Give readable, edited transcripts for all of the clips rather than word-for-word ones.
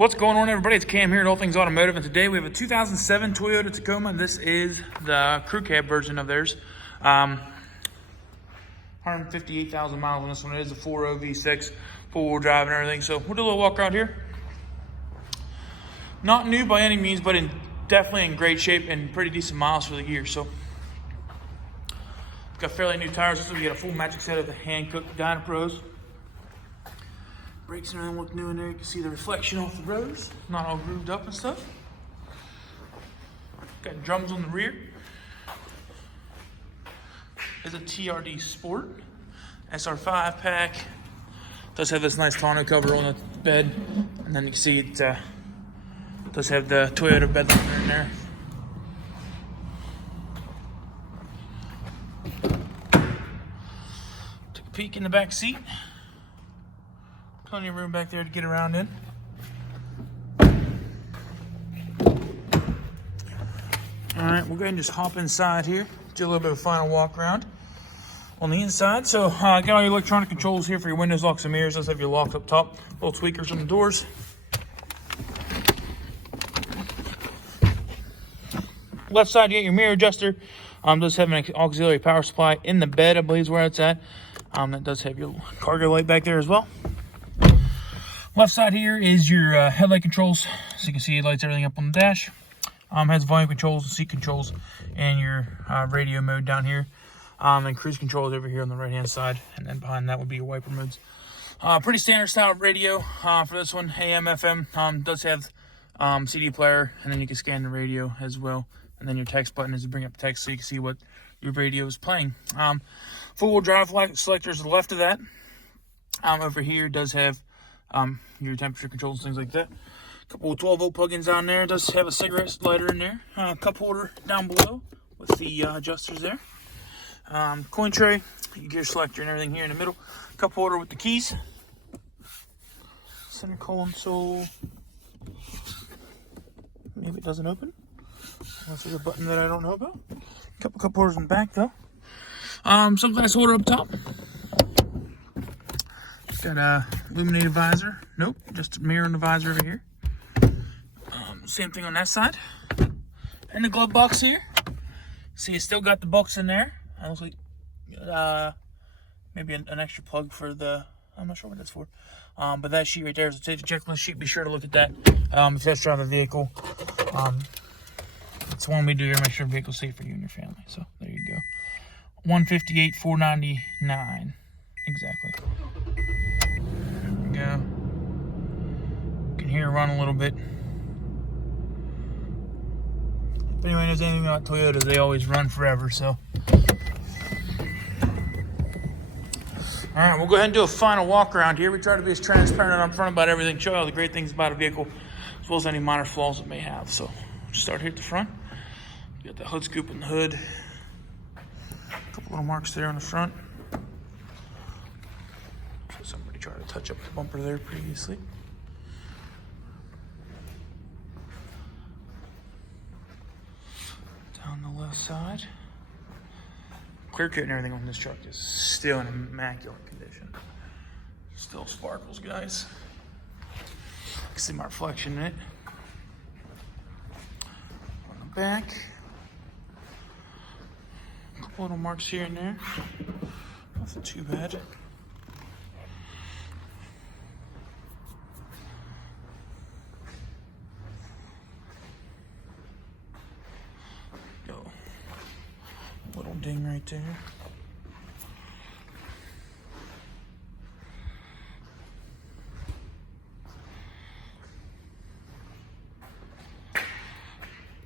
What's going on, everybody? It's Cam here at All Things Automotive, and today we have a 2007 Toyota Tacoma. This is the crew cab version of theirs. 158,000 miles on this one. It is a 4.0 V6, four-wheel drive and everything. So we'll do a little walk around here. Not new by any means, but definitely in great shape and pretty decent miles for the year. So got fairly new tires. This one we got a full matching set of the Hankook Dynapros. Brakes and everything look new in there. You can see the reflection off the rotors, not all grooved up and stuff. Got drums on the rear. It's a TRD Sport SR5 pack. Does have this nice tonneau cover on the bed, and then you can see it does have the Toyota bed liner in there. Took a peek in the back seat. Plenty of room back there to get around in. Alright, we'll go ahead and just hop inside here. Do a little bit of a final walk around on the inside. So, got all your electronic controls here for your windows, locks, and mirrors. Does have your locks up top. Little tweakers on the doors. Left side, you get your mirror adjuster. Does have an auxiliary power supply in the bed, I believe is where it's at. That does have your cargo light back there as well. Left side here is your headlight controls. So you can see it lights everything up on the dash. Has volume controls, seat controls, and your radio mode down here. And cruise controls over here on the right hand side. And then behind that would be your wiper modes. Pretty standard style radio for this one. AM, FM. Does have CD player, and then you can scan the radio as well. And then your text button is to bring up text so you can see what your radio is playing. Four-wheel drive selectors to the left of that. Over here does have your temperature controls and things like that. A couple of 12-volt plugins on there. It does have a cigarette lighter in there. Cup holder down below with the adjusters there. Coin tray, your gear selector and everything here in the middle. Cup holder with the keys. Center console. Maybe it doesn't open. Unless there's a button that I don't know about. Couple cup holders in the back though. Sunglass holder up top. Got a illuminated visor. Nope, just a mirror on the visor over here. Same thing on that side. And the glove box here. See, it's still got the box in there. Looks like maybe an extra plug for the, I'm not sure what that's for. But that sheet right there is a safety checklist sheet. Be sure to look at that if you test drive the vehicle. It's one we do here, make sure the vehicle's safe for you and your family. So there you go. 158,499 exactly. There we go. You can hear it run a little bit. If anyone knows anything about Toyotas, they always run forever, so. Alright, we'll go ahead and do a final walk around here. We try to be as transparent and upfront about everything, show you all the great things about a vehicle, as well as any minor flaws it may have. So, start here at the front. You got the hood scoop in the hood. A couple little marks there on the front. So somebody tried to touch up the bumper there previously. Down the left side. Clear coat and everything on this truck is still in immaculate condition. Still sparkles, guys. You can see my reflection in it. On the back. A couple little marks here and there. Nothing too bad. Little ding right there.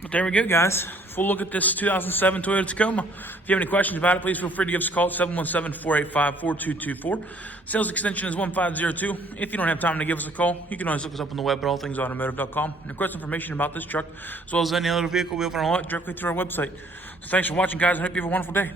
But there we go, guys. Full look at this 2007 Toyota Tacoma. If you have any questions about it, please feel free to give us a call at 717-485-4224. Sales extension is 1502. If you don't have time to give us a call, you can always look us up on the web at allthingsautomotive.com and request information about this truck, as well as any other vehicle we have on our lot directly through our website. So thanks for watching, guys. I hope you have a wonderful day.